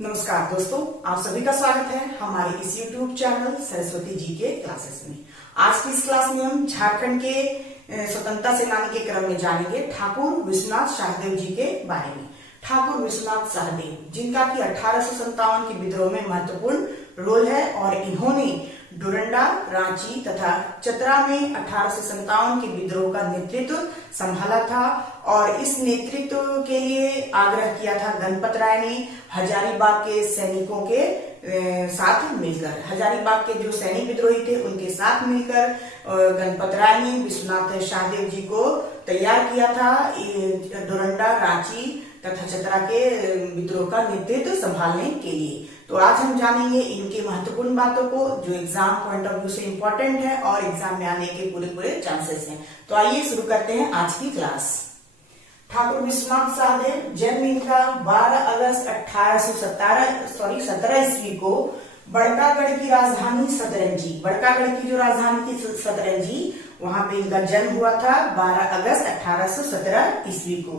नमस्कार दोस्तों, आप सभी का स्वागत है हमारे इस YouTube चैनल सरस्वती जी के क्लासेस में। आज की इस क्लास में हम झारखंड के स्वतंत्रता सेनानी के क्रम में जानेंगे ठाकुर विश्वनाथ शाहदेव जी के बारे में। ठाकुर विश्वनाथ शाहदेव जिनका कि 1857 के विद्रोह में महत्वपूर्ण रोल है और इन्होंने डोरंडा, रांची तथा चतरा में 1857 के विद्रोह का नेतृत्व संभाला था और इस नेतृत्व के लिए आग्रह किया था गणपत राय ने हजारीबाग के सैनिकों के साथ मिलकर। हजारीबाग के जो सैनिक विद्रोही थे उनके साथ मिलकर गणपत राय ने विश्वनाथ शाहदेव जी को तैयार किया था डोरंडा, रांची तथा चतरा के विद्रोह का नेतृत्व संभालने के लिए। तो आज हम जानेंगे इनके महत्वपूर्ण बातों को जो एग्जाम पॉइंट ऑफ व्यू से इम्पोर्टेंट है और एग्जाम में आने के पूरे चांसेस हैं। तो आइए शुरू करते हैं आज की क्लास। ठाकुर विश्वनाथ शाहदेव जन्म इनका 12 अगस्त 1817 ईस्वी को बड़कागढ़ की राजधानी सतरंजी, बड़कागढ़ की जो राजधानी थी सतरंजी, वहां पे इनका जन्म हुआ था 12 अगस्त 1817 ईस्वी को।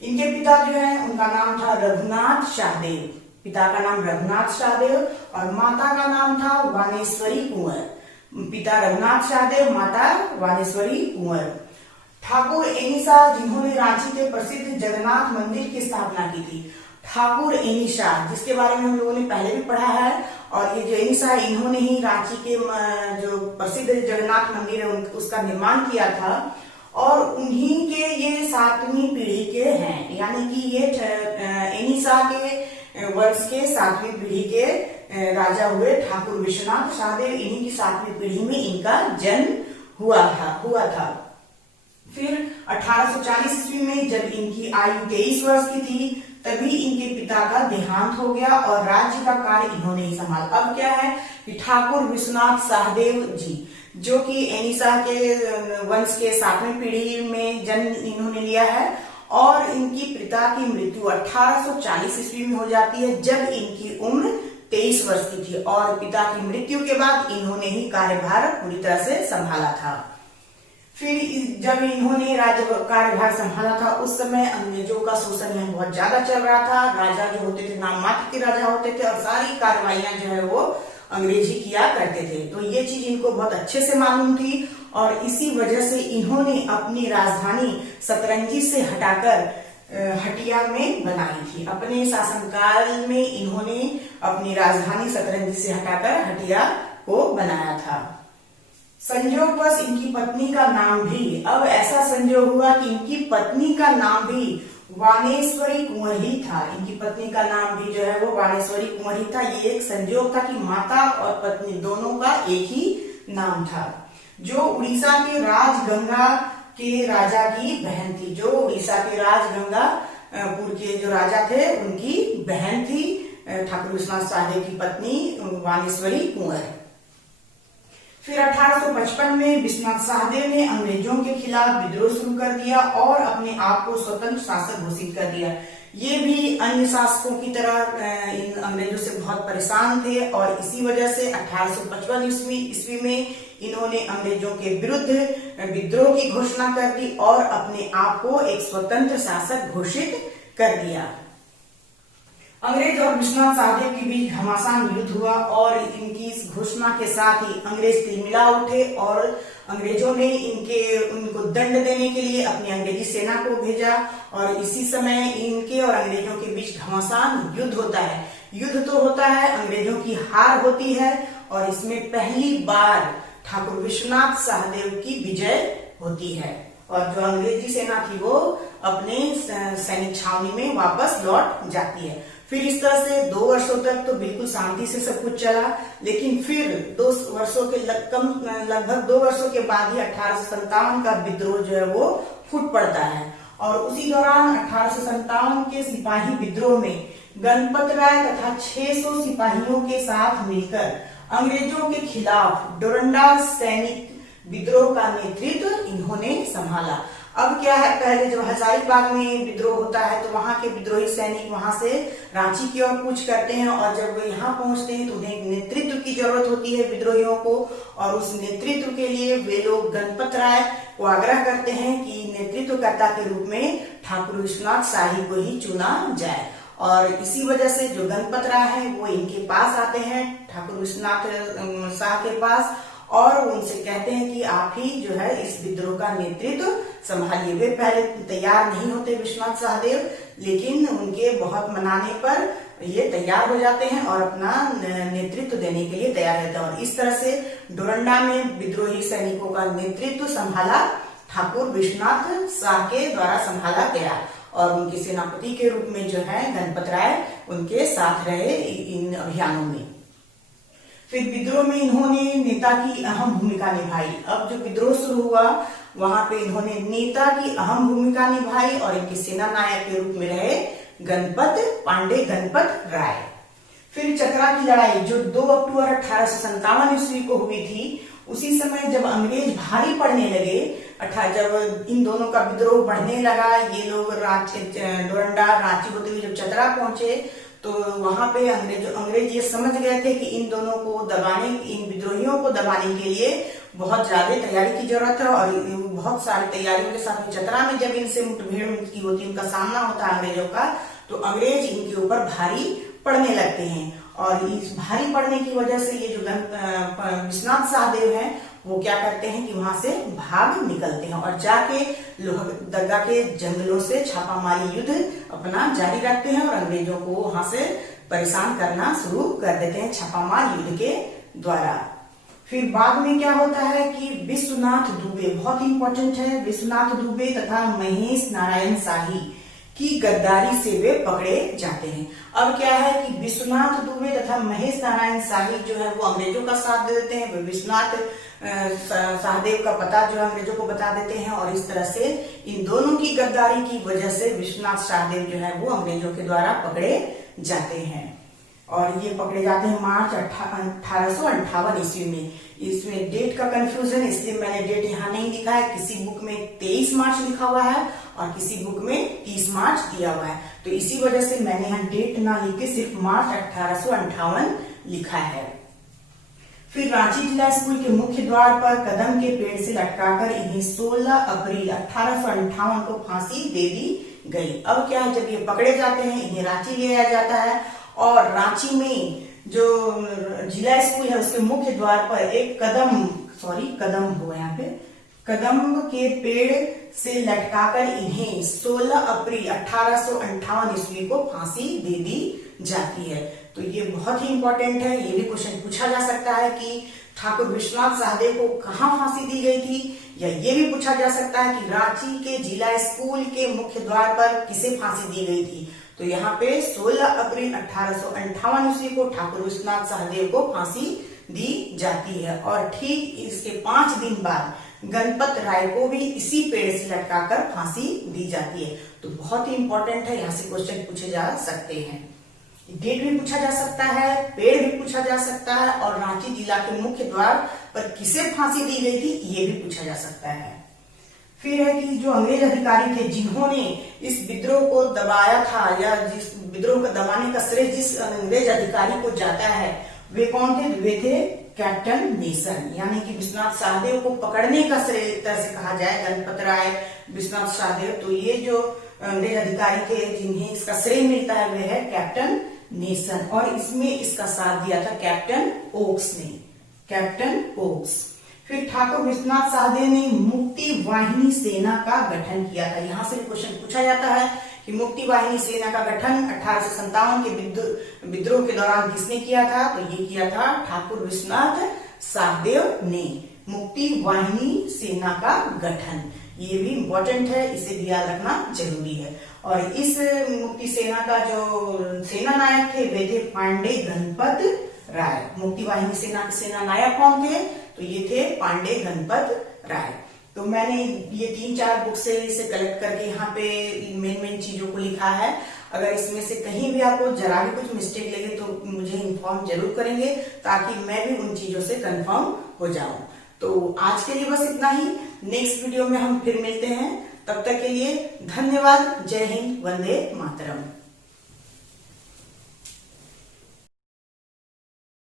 इनके पिता जो है उनका नाम था रघुनाथ शाहदेव, पिता का नाम रघुनाथ शाहदेव और माता का नाम था वानेश्वरी कुंवर। पिता रघुनाथ शाहदेव, माता वानेश्वरी कुंवर। ठाकुर एनिशा जिन्होंने रांची के प्रसिद्ध जगन्नाथ मंदिर की स्थापना की थी। ठाकुर एनिशा जिसके बारे में हम लोगों ने पहले भी पढ़ा है और ये जो एनिशा इन्होंने ही रांची के जो प्रसिद्ध जगन्नाथ मंदिर है उसका निर्माण किया था और उन्हीं के ये 7वीं पीढ़ी के हैं, यानी कि ये एनिशा के वंश के 7वीं पीढ़ी के राजा हुए ठाकुर विश्वनाथ शाहदेव। इन्हीं की 7वीं पीढ़ी में इनका जन्म हुआ था। फिर 1840 ईस्वी में जब इनकी आयु 23 वर्ष की थी तभी इनके पिता का देहांत हो गया और राज्य का कार्य इन्होंने ही संभाला। अब क्या है कि ठाकुर विश्वनाथ शाहदेव जी जो कि एनिशा के वंश के 7वीं पीढ़ी में जन्म इन्होंने लिया है और इनकी पिता की मृत्यु 1840 ईस्वी में हो जाती है जब इनकी उम्र 23 वर्ष की थी और पिता की मृत्यु के बाद इन्होंने ही कार्यभार पूरी तरह से संभाला था। फिर जब इन्होंने राज्य कार्यभार संभाला था उस समय अंग्रेजों का शोषण यहाँ बहुत ज्यादा चल रहा था। राजा जो होते थे नाम मात्र के राजा होते थे और सारी कार्रवाइयां जो है वो अंग्रेजी किया करते थे, तो ये चीज इनको बहुत अच्छे से मालूम थी और इसी वजह से इन्होंने अपनी राजधानी सतरंजी से हटाकर हटिया में बनाई थी। अपने शासनकाल में इन्होंने अपनी राजधानी सतरंजी से हटाकर हटिया को बनाया था। संयोगवश इनकी पत्नी का नाम भी, अब ऐसा संयोग हुआ कि इनकी पत्नी का नाम भी वानेश्वरी कुंवर ही था। इनकी पत्नी का नाम भी जो है वो वानेश्वरी कुंवर ही था। ये एक संयोग था कि माता और पत्नी दोनों का एक ही नाम था। जो उड़ीसा के राजगंगा के राजा की बहन थी, जो उड़ीसा के राजगंगापुर के जो राजा थे उनकी बहन थी ठाकुर विश्वनाथ शाहदेव की पत्नी वानेश्वरी कुंवर। फिर 1855 में विश्वनाथ शाहदेव ने अंग्रेजों के खिलाफ विद्रोह शुरू कर दिया और अपने आप को स्वतंत्र शासक घोषित कर दिया। ये भी अन्य शासकों की तरह इन अंग्रेजों से बहुत परेशान थे और इसी वजह से 1855 ईस्वी में इन्होंने अंग्रेजों के विरुद्ध विद्रोह की घोषणा कर दी और अपने आप को एक स्वतंत्र शासक घोषित कर दिया। अंग्रेज और विश्वनाथ शाहदेव के बीच घमासान युद्ध हुआ और इनकी इस घोषणा के साथ ही अंग्रेज तिलमिला उठे और अंग्रेजों ने उनको दंड देने के लिए अपनी अंग्रेजी सेना को भेजा और इसी समय इनके और अंग्रेजों के बीच घमासान युद्ध होता है। युद्ध तो होता है, अंग्रेजों की हार होती है और इसमें पहली बार ठाकुर विश्वनाथ शाहदेव की विजय होती है और जो अंग्रेजी सेना थी वो अपने सैनिक छावनी में वापस लौट जाती है। फिर इस तरह से 2 वर्षों तक तो बिल्कुल शांति से सब कुछ चला, लेकिन फिर 2 वर्षों के लगभग 2 वर्षों के बाद ही 1857 का विद्रोह जो है वो फूट पड़ता है और उसी दौरान 1857 के सिपाही विद्रोह में गणपत राय तथा 600 सिपाहियों के साथ मिलकर अंग्रेजों के खिलाफ डोरंडा सैनिक विद्रोह का नेतृत्व इन्होंने संभाला। अब क्या है, पहले जब हजारीबाग में विद्रोह होता है तो वहां के विद्रोही सैनिक वहां से रांची की ओर कूच करते हैं और जब वो यहाँ पहुंचते हैं तो उन्हें नेतृत्व की जरूरत होती है विद्रोहियों को और उस नेतृत्व के लिए वे लोग गणपत राय को आग्रह करते हैं कि नेतृत्वकर्ता के रूप में ठाकुर विश्वनाथ शाही को ही चुना जाए और इसी वजह से जो गणपत राय है वो इनके पास आते हैं, ठाकुर विश्वनाथ शाह के पास, और उनसे कहते हैं कि आप ही जो है इस विद्रोह का नेतृत्व संभालिए। वे पहले तैयार नहीं होते विश्वनाथ सहदेव, लेकिन उनके बहुत मनाने पर ये तैयार हो जाते हैं और अपना नेतृत्व देने के लिए तैयार रहते हैं। और इस तरह से डोरंडा में विद्रोही सैनिकों का नेतृत्व संभाला ठाकुर विश्वनाथ शाह के द्वारा संभाला गया, और उनके सेनापति के रूप में जो है गणपत राय उनके साथ रहे इन अभियानों में। फिर विद्रोह में इन्होंने नेता की अहम भूमिका निभाई। अब जो विद्रोह शुरू हुआ वहां पे इन्होंने नेता की अहम भूमिका निभाई और इनके सेना नायक के रूप में रहे गणपत पांडे गणपत राय। फिर चतरा की लड़ाई जो 2 अक्टूबर 1857 ईस्वी को हुई थी, उसी समय जब अंग्रेज भारी पड़ने लगे, जब इन दोनों का विद्रोह बढ़ने लगा, ये लोग डोरंडा रांची होते हुए जब चतरा पहुंचे तो वहां पे अंग्रेज ये समझ गए थे कि इन दोनों को दबाने, इन विद्रोहियों को दबाने के लिए बहुत ज्यादा तैयारी की जरूरत है। और बहुत सारी तैयारियों के साथ चतरा में जब इनसे मुठभेड़ की होती है, उनका सामना होता है अंग्रेजों का, तो अंग्रेज इनके ऊपर भारी पड़ने लगते हैं। और इस भारी पड़ने की वजह से ये जो विश्वनाथ सहदेव हैं वो क्या करते हैं कि वहां से भाग निकलते हैं और जाके लोहरदगा के जंगलों से छापामारी युद्ध अपना जारी रखते हैं और अंग्रेजों को वहां से परेशान करना शुरू कर देते हैं छापामार युद्ध के द्वारा। फिर बाद में क्या होता है कि विश्वनाथ दुबे, बहुत इंपॉर्टेंट है, विश्वनाथ दुबे तथा महेश नारायण शाही की गद्दारी से वे पकड़े जाते हैं। अब क्या है कि विश्वनाथ दुबे तथा महेश नारायण शाही जो है वो अंग्रेजों का साथ दे देते हैं, वे विश्वनाथ सहदेव का पता जो है अंग्रेजों को बता देते हैं, और इस तरह से इन दोनों की गद्दारी की वजह से विश्वनाथ सहदेव जो है वो अंग्रेजों के द्वारा पकड़े जाते हैं। और ये पकड़े जाते हैं मार्च 1858 ईस्वी में। इसमें डेट का कंफ्यूजन, इसलिए मैंने डेट यहाँ नहीं लिखा है। किसी बुक में 23 मार्च लिखा हुआ है और किसी बुक में 30 मार्च दिया हुआ है, तो इसी वजह से मैंने यहाँ डेट ना लिख के सिर्फ मार्च 1858 लिखा है। फिर रांची जिला स्कूल के मुख्य द्वार पर कदम के पेड़ से लटकाकर इन्हें 16 अप्रैल 1858 को फांसी दे दी गई। अब क्या है, जब ये पकड़े जाते हैं इन्हें रांची ले आया जाता है, और रांची में जो जिला स्कूल है उसके मुख्य द्वार पर एक कदम के पेड़ से लटकाकर इन्हें 16 अप्रैल 1858 ईस्वी को फांसी दे दी जाती है। तो ये बहुत ही इंपॉर्टेंट है, ये भी क्वेश्चन पूछा जा सकता है कि ठाकुर विश्वनाथ सहदेव को कहाँ फांसी दी गई थी, या ये भी पूछा जा सकता है कि रांची के जिला स्कूल के मुख्य द्वार पर किसे फांसी दी गई थी। तो यहाँ पे 16 अप्रैल 1858 ईस्वी को ठाकुर विश्वनाथ सहदेव को फांसी दी जाती है, और ठीक इसके 5 दिन बाद गणपत राय को भी इसी पेड़ से लटकाकर फांसी दी जाती है। तो बहुत ही इंपॉर्टेंट है, यहाँ से क्वेश्चन पूछे जा सकते हैं। डेट भी पूछा जा सकता है, पेड़ भी पूछा जा सकता है, और रांची जिला के मुख्य द्वार पर किसे फांसी दी गई थी ये भी पूछा जा सकता है। फिर है कि जो अंग्रेज अधिकारी थे जिन्होंने इस विद्रोह को दबाया था, या जिस विद्रोह को दबाने का श्रेय जिस अंग्रेज अधिकारी को जाता है, वे कौन थे? वे थे कैप्टन नेसन। यानी कि विश्वनाथ सहदेव को पकड़ने का श्रेय एक तरह से कहा जाए, गणपत राय, विश्वनाथ सहदेव, तो ये जो अंग्रेज अधिकारी थे जिन्हें इसका श्रेय मिलता है वे है कैप्टन नेसन, और इसमें इसका साथ दिया था कैप्टन ओक्स ने, कैप्टन ओक्स। फिर ठाकुर विश्वनाथ सहदेव ने मुक्ति वाहिनी सेना का गठन किया था। यहाँ से क्वेश्चन पूछा जाता है कि मुक्ति वाहिनी सेना का गठन 1857 के विद्रोह के दौरान किसने किया था? तो ये किया था ठाकुर विश्वनाथ सहदेव ने, मुक्ति वाहिनी सेना का गठन। ये भी इम्पोर्टेंट है, इसे भी याद रखना जरूरी है। और इस मुक्ति सेना का जो सेना नायक थे वे थे पांडे गणपत राय। मुक्ति वाहिनी सेना के सेना नायक कौन थे? तो ये थे पांडे गणपत राय। तो मैंने ये 3-4 बुक से इसे कलेक्ट करके यहाँ पे मेन चीजों को लिखा है। अगर इसमें से कहीं भी आपको जरा भी कुछ मिस्टेक लगे तो मुझे इन्फॉर्म जरूर करेंगे, ताकि मैं भी उन चीजों से कंफर्म हो जाऊं। तो आज के लिए बस इतना ही, नेक्स्ट वीडियो में हम फिर मिलते हैं। तब तक के लिए धन्यवाद। जय हिंद, वंदे मातरम।